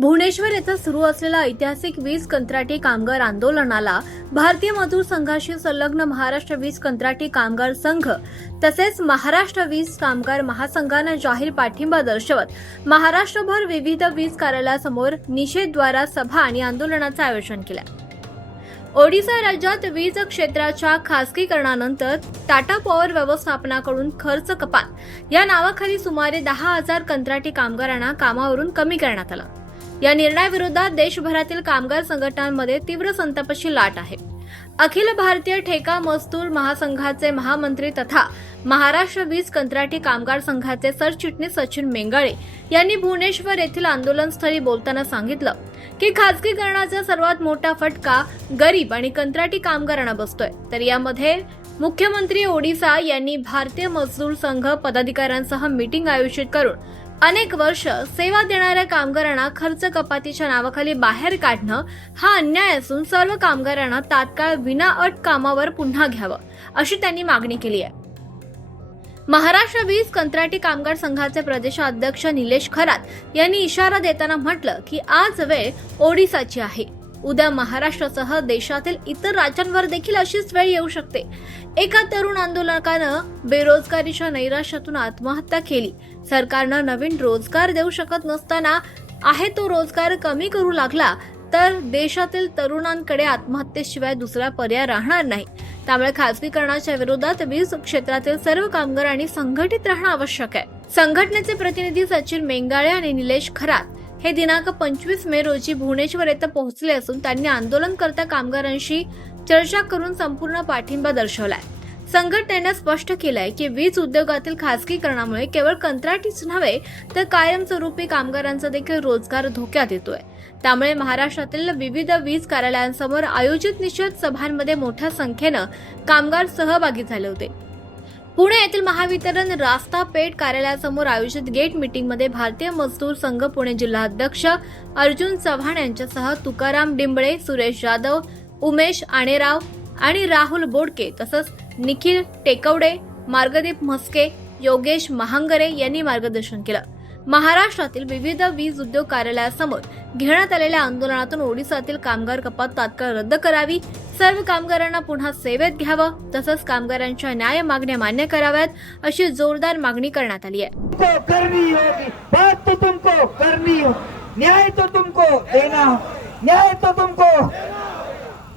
भुवनेश्वर येथे सुरू असलेल्या ऐतिहासिक वीज कंत्राटी कामगार आंदोलनाला भारतीय मजूर संघाशी संलग्न महाराष्ट्र वीज कंत्राटी कामगार संघ तसेच महाराष्ट्र वीज कामगार महासंघाने जाहीर पाठिंबा दर्शवत महाराष्ट्रभर विविध वीज कार्यालयासमोर निषेधद्वारा सभा आणि आंदोलनाचे आयोजन केले। ओडिशा राज्यात वीज क्षेत्राच्या खासगीकरणानंतर टाटा पॉवर व्यवस्थापनाकडून खर्च कपात या नावाखाली सुमारे 10,000 कंत्राटी कामगारांना कामावरून कमी करण्यात आलं। या निर्णयाविरोधात देशभरातील कामगार संघटनांमध्ये तीव्र संतापाची लाट आहे। अखिल भारतीय ठेका मजदूर महासंघाचे महामंत्री तथा महाराष्ट्र वीज कंत्राटी कामगार संघाचे सरचिटणीस सचिन मेंगाळे यांनी भुवनेश्वर येथील आंदोलनस्थळी बोलताना सांगितलं की खासगीकरणाचा सर्वात मोठा फटका गरीब आणि कंत्राटी कामगारांना बसतोय। तर यामध्ये मुख्यमंत्री ओडिशा यांनी भारतीय मजदूर संघ पदाधिकाऱ्यांसह मीटिंग आयोजित करून अनेक वर्ष सेवा देणाऱ्या कामगारांना खर्च कपातीच्या नावाखाली बाहेर काढणं हा अन्याय असून सर्व कामगारांना तात्काळ विनाअट कामावर पुन्हा घ्यावं अशी त्यांनी मागणी केली आहे। महाराष्ट्र वीज कंत्राटी कामगार संघाचे प्रदेशाध्यक्ष निलेश खरात यांनी इशारा देताना म्हटलं की आज वेळ ओडिसाची आहे, उद्या महाराष्ट्रासह देशातील इतर राज्यांवर देखील अशीच वेळ येऊ शकते। एका तरुण आंदोलकानं बेरोजगारीच्या नैराश्यातून आत्महत्या केली। सरकारनं नवीन रोजगार देऊ शकत नसताना आहे तो रोजगार कमी करू लागला तर देशातील तरुणांकडे आत्महत्येशिवाय दुसरा पर्याय राहणार नाही। त्यामुळे खासगीकरणाच्या विरोधात वीज क्षेत्रातील सर्व कामगारांनी संघटित राहणं आवश्यक आहे। संघटनेचे प्रतिनिधी सचिन मेंगाळे आणि निलेश खरात हे दिनांक 25 मे रोजी भुवनेश्वर येथे पोहोचले असून त्यांनी आंदोलनकर्त्या कामगारांशी चर्चा करून संपूर्ण पाठिंबा दर्शवलाय। संघटनेने स्पष्ट केलंय की वीज उद्योगातील खासगीकरणामुळे केवळ कंत्राटीच नव्हे तर कायमस्वरूपी कामगारांचा देखील रोजगार धोक्यात येतोय। त्यामुळे महाराष्ट्रातील विविध वीज कार्यालयांसमोर आयोजित निषेध सभांमध्ये मोठ्या संख्येनं कामगार सहभागी झाले होते। पुणे येथील महावितरण रास्ता पेठ कार्यालयासमोर आयोजित गेट मीटिंगमध्ये भारतीय मजदूर संघ पुणे जिल्हा अध्यक्ष अर्जुन चव्हाण यांच्यासह तुकाराम डिंबळे, सुरेश जाधव, उमेश आणेराव आणि राहुल बोडके तसंच निखिल टेकवडे, मार्गदीप म्हस्के, योगेश महांगरे यांनी मार्गदर्शन केलं। महाराष्ट्रातील विविध वीज उद्योग कार्यालयासमोर घेण्यात आलेल्या आंदोलनातून ओडिशातील कामगार कपात तात्काळ रद्द करावी, सर्व कामगारांना पुन्हा सेवेत घ्यावं तसंच कामगारांच्या न्याय मागण्या मान्य कराव्यात अशी जोरदार मागणी करण्यात आली आहे। करनी होगी बात तो तुमको करनी हो, न्याय तो तुमको देना, न्याय तो तुमको।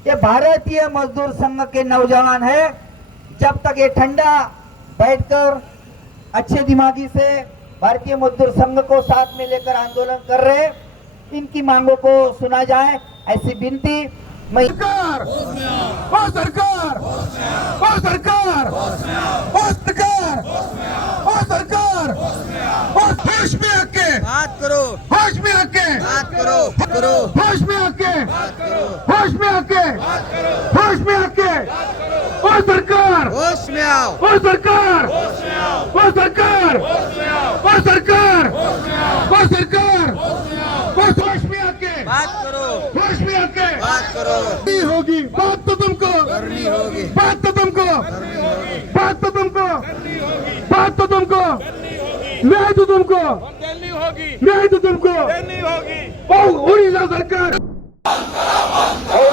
ये भारतीय मजदूर संघ के नौजवान है, जब तक ये ठंडा बैठकर अच्छे दिमागी से भारतीय मजदूर संघ को साथ में लेकर आंदोलन कर रहे, इनकी मांगों को सुना जाए ऐसी विनती। सरकार ओ सरकार ओ सरकार ओ सरकार ओ सरकार होश में आके बात करो, होश में आके बात करो, होश में आके बात करो, होश में आके बात करो, होश में आके ओ सरकार होश में आओ, ओ सरकार होश में आओ, ओ सरकार होश में आओ, ओ सरकार होश में आओ, ओ सरकार होश में आके बात करो, होश में आके बात करो। नहीं होगी बात तो तुमको करनी होगी, बात तो तुमको करनी होगी, बात तो तुमको करनी होगी, बात तो तुमको करनी होगी, न्याय तो तुमको देनी होगी, न्याय तो तुमको देनी होगी। ओ उड़ीसा सरकार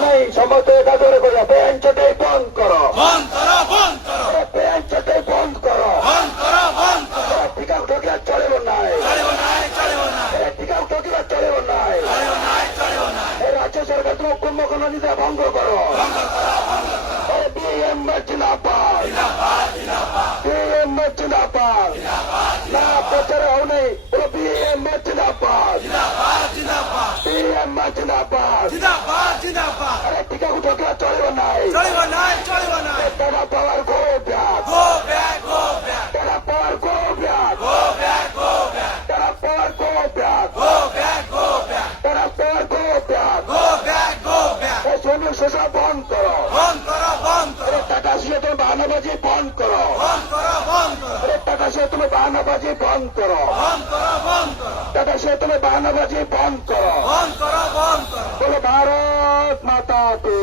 नहीं समझते काजोरे को पेंचटे बंद करो, बंद करो, बंद करो, पेंचटे बंद करो, बंद करो, बंद करो। टीका उठोकिया चलेबो नाई, चलेबो नाई, चलेबो नाई, टीका उठोकिया चलेबो नाई, चलेबो नाई, चलेबो नाई। राज्य सरकार तुम कुंभकोण नीति भंग करो, भंग करो, भंग करो। अरे बीएम जिंदाबाद, जिंदाबाद, जिंदाबाद, बीएम जिंदाबाद, जिंदाबाद। ना प्रचार हो नहीं, बोलो बीएम जिंदाबाद, जिंदाबाद, जिंदाबाद, बीएम जिंदाबाद, जिंदाबाद, जिंदाबाद। अरे टीका उठोकिया चलेबो नाई, चलेबो नाई, चलेबो नाई। Tata power go back, go back, go back, Tata power go back, go back, go back, Tata power go back, go back, go back, Tata power go back, go back, go back. ए सोनू शोषा बंद करो, बंद करो, बंद करो। अरे टाटा से तुम बहानाबाजी बंद करो, बंद करो, बंद करो। अरे टाटा से तुम बहानाबाजी बंद करो, बंद करो, बंद करो। टाटा से तुम बहानाबाजी बंद करो, बंद करो, बंद करो। बोलो भारत माता की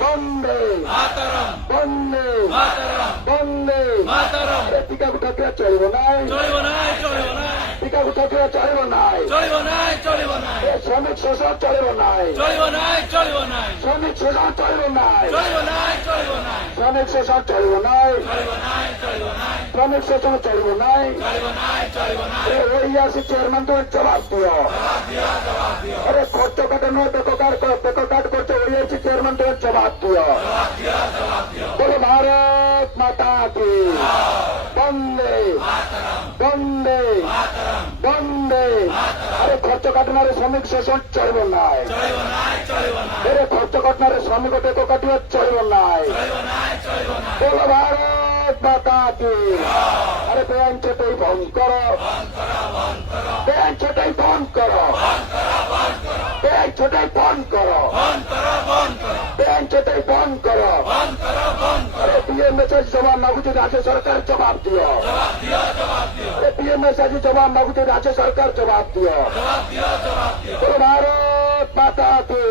वंदे मातरम, वंदे मातरम, वंदे मातरम। अरे टीका उठोकिया चलिबो नाई, चलिबो नाई, चलिबो नाई, टीका उठोकिया चलिबो नाई, चलिबो नाई, चलिबो नाई। শ্রমিক শোষণ চলিব নাই, চলিব নাই, চলিব নাই, শ্রমিক শোষণ চলিব নাই, চলিব নাই, চলিব নাই, শ্রমিক শোষণ চলিব নাই, চলিব নাই, চলিব নাই, শ্রমিক শোষণ চলিব নাই। চলিব নাই, চলিব নাই, ওই আসি চেয়ারম্যান তো জবাব দিও। আরে খরচ কাটানো বেকার করছে ওই আসি চেয়ারম্যান তো জবাব দিও। বলো ভারত মাতা কি বন্দে বন্দে বন্দে। আরে খরচ কাটানোর শ্রমিক শোষণ চলিব নাই, চলিব নাই, চলিব নাই, আরে খরচ কাটানোর শ্রমিক বেকার কাটিয়ে চলিব নাই। চলিব নাই, চলিব নাই, বলো ভারত মাতা কি। আরে ব্যাংক ছোটাই বন্ধ করো, ব্যাংক ছোটাই বন্ধ করো, ব্যাংক ছোটাই বন্ধ করো, বন্ধ করো, বন্ধ করো, ব্যাংক ছোটাই বন্ধ করো। বন্ধ করো, বন্ধ করো, আরে পিএমএসআই জবাব না বুঝে রাজ্য সরকার জবাব দিও। জবাব দিও, জবাব দিও, আরে পিএমএসআই জবাব না বুঝে রাজ্য সরকার জবাব দিও। জবাব দিও, জবাব দিও, বলো ভারত মাতা কি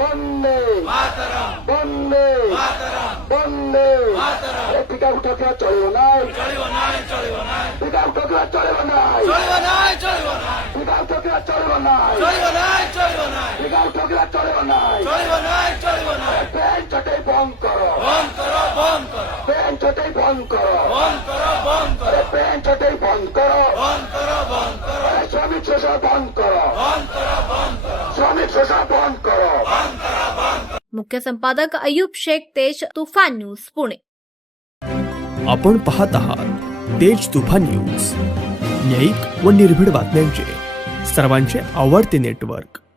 বন্দে মাতরম, বন্দে মাতরম, বন্দে। মাতরম, আরে টিকা উঠাকে চলিব নাই, চলিব নাই, চলিব নাই, টিকা উঠাকে চলিব নাই, চলিব নাই, চলিব নাই, টিকা উঠাকে চলিব নাই, চলিব নাই, চলিব নাই, টিকা উঠাকে চলিব নাই। চলিব নাই, চলিব নাই, ব্যাংক ছোটাই বন্ধ করো, বন্ধ করো, বন্ধ করো, ব্যাংক ছোটাই বন্ধ করো, বন্ধ করো, বন্ধ করো, আরে ব্যাংক ছোটাই বন্ধ করো। বন্ধ করো, বন্ধ করো, আরে শ্রমিক শোষণ বন্ধ করো, বন্ধ করো, বন্ধ করো, শ্রমিক শোষণ বন্ধ করো। मुख्य संपादक अयूब शेख, तेज तुफान न्यूज, पुणे। आपण पाहत आहात तेज तुफान न्यूज, न्यायिक व निर्भीड बातम्यांचे सर्वांचे आवडते नेटवर्क.